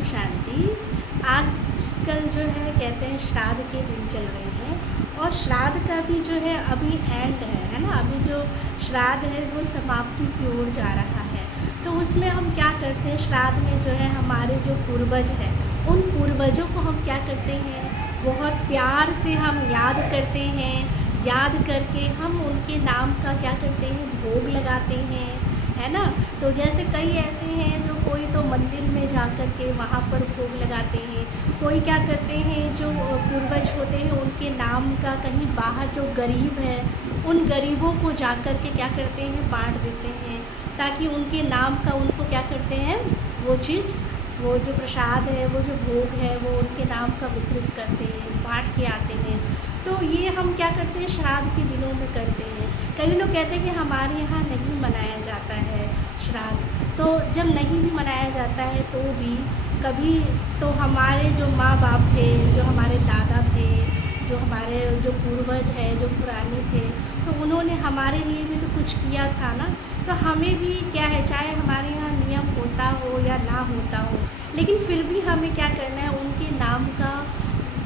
ओम शांति। आजकल जो है कहते हैं श्राद्ध के दिन चल रहे हैं और श्राद्ध का भी जो है अभी एंड है ना। अभी जो श्राद्ध है वो समाप्ति की ओर जा रहा है। तो उसमें हम क्या करते हैं, श्राद्ध में जो है हमारे जो पूर्वज हैं उन पूर्वजों को हम क्या करते हैं, बहुत प्यार से हम याद करते हैं। याद करके हम उनके नाम का क्या करते हैं, भोग लगाते हैं, है ना। तो जैसे कई ऐसे हैं जो कोई तो मंदिर में जा कर के वहाँ पर भोग लगाते हैं, कोई क्या करते हैं जो पूर्वज होते हैं उनके नाम का कहीं बाहर जो गरीब है उन गरीबों को जा कर के क्या करते हैं, बांट देते हैं, ताकि उनके नाम का उनको क्या करते हैं, वो चीज़, वो जो प्रसाद है, वो जो भोग है, वो उनके नाम का वितरित करते हैं, बांट के आते हैं। तो ये हम क्या करते हैं, श्राद्ध के दिनों में करते हैं। कई लोग कहते हैं कि हमारे यहाँ नहीं मनाया जाता है श्राद्ध। तो जब नहीं भी मनाया जाता है तो भी कभी तो हमारे जो माँ बाप थे, जो हमारे दादा थे, जो हमारे जो पूर्वज हैं, जो पुराने थे, तो उन्होंने हमारे लिए भी तो कुछ किया था ना। तो हमें भी क्या है, चाहे हमारे यहाँ नियम होता हो या ना होता हो, लेकिन फिर भी हमें क्या करना है, उनके नाम का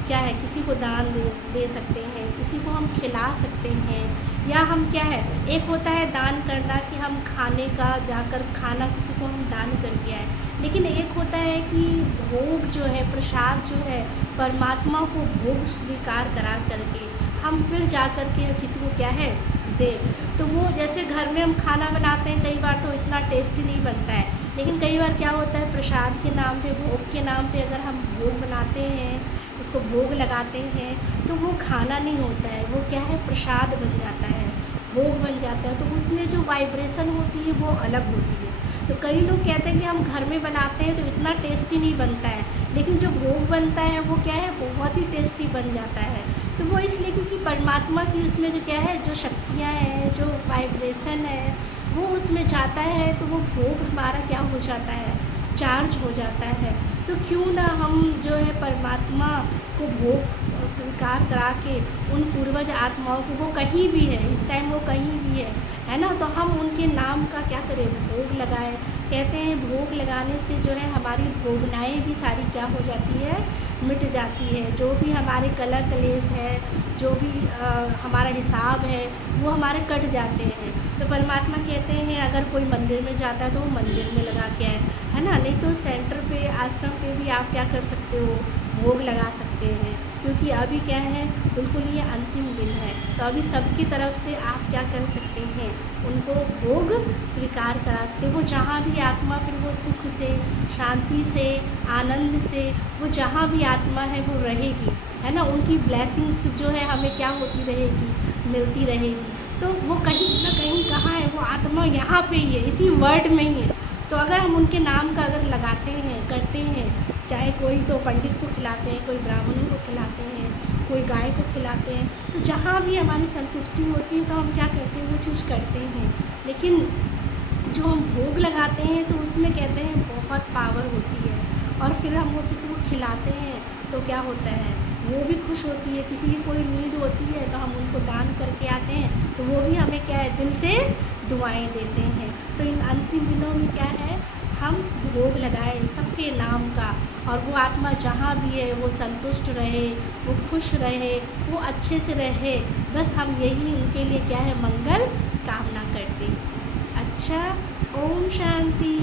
क्या है, किसी को दान दे सकते हैं, किसी को हम खिला सकते हैं। या हम क्या है, एक होता है दान करना कि हम खाने का जाकर खाना किसी को हम दान करके आए, लेकिन एक होता है कि भोग जो है, प्रसाद जो है, परमात्मा को भोग स्वीकार करा करके हम फिर जा कर के किसी को क्या है दे। तो वो जैसे घर में हम खाना बनाते हैं, कई बार तो इतना टेस्टी नहीं बनता है, लेकिन कई बार क्या होता है, प्रसाद के नाम पे, भोग के नाम पे अगर हम भोग बनाते हैं, उसको भोग लगाते हैं, तो वो खाना नहीं होता है, वो क्या है, प्रसाद बन जाता है, भोग बन जाता है। तो उसमें जो वाइब्रेशन होती है वो अलग होती है। तो कई लोग कहते हैं कि हम घर में बनाते हैं तो इतना टेस्टी नहीं बनता है, लेकिन जो भोग बनता है वो क्या है, बहुत ही टेस्टी बन जाता है। तो वो इसलिए क्योंकि परमात्मा की उसमें जो क्या है, जो शक्तियाँ हैं, जो वाइब्रेशन है, वो उसमें जाता है, तो वो भोग हमारा क्या हो जाता है, चार्ज हो जाता है। तो क्यों ना हम जो है परमात्मा को भोग स्वीकार करा के उन पूर्वज आत्माओं को, वो कहीं भी है इस टाइम, वो कहीं भी है ना, तो हम उनके नाम का क्या करें, भोग लगाएं। कहते हैं भोग लगाने से जो है हमारी भोगनाएँ भी सारी क्या हो जाती है, मिट जाती है। जो भी हमारे कलह कलेश है, जो भी हमारा हिसाब है, वो हमारे कट जाते हैं। तो परमात्मा कहते हैं अगर कोई मंदिर में जाता है तो वो मंदिर में लगा के आए, है ना। नहीं तो सेंटर पे, आश्रम पे भी आप क्या कर सकते हो, भोग लगा सकते हैं, क्योंकि अभी क्या है, बिल्कुल ये अंतिम दिन है। तो अभी सबकी तरफ से आप क्या कर सकते हैं, उनको भोग स्वीकार करा सकते हैं। वो जहाँ भी आत्मा, फिर वो सुख से, शांति से, आनंद से, वो जहाँ भी आत्मा है वो रहेगी, है ना। उनकी ब्लेसिंग्स जो है हमें क्या होती रहेगी, मिलती रहेगी। तो वो कहीं ना कहीं कहाँ है, वो आत्मा यहाँ पे ही है, इसी वर्ड में ही है। तो अगर हम उनके नाम का अगर लगाते हैं, करते हैं, चाहे कोई तो पंडित को खिलाते हैं, कोई ब्राह्मणों को खिलाते हैं, कोई गाय को खिलाते हैं, तो जहाँ भी हमारी संतुष्टि होती है तो हम क्या करते हैं, वो चीज़ करते हैं। लेकिन जो हम भोग लगाते हैं तो उसमें कहते हैं बहुत पावर होती है, और फिर हम वो किसी को खिलाते हैं तो क्या होता है, वो भी खुश होती है। किसी की कोई नीड होती है तो हम उनको दान करके आते हैं, तो वो भी हमें क्या है, दिल से दुआएं देते हैं। तो इन अंतिम दिनों में क्या है, हम भोग लगाएं सबके नाम का, और वो आत्मा जहाँ भी है वो संतुष्ट रहे, वो खुश रहे, वो अच्छे से रहे। बस हम यही उनके लिए क्या है, मंगल कामना करते हैं। अच्छा, ओम शांति।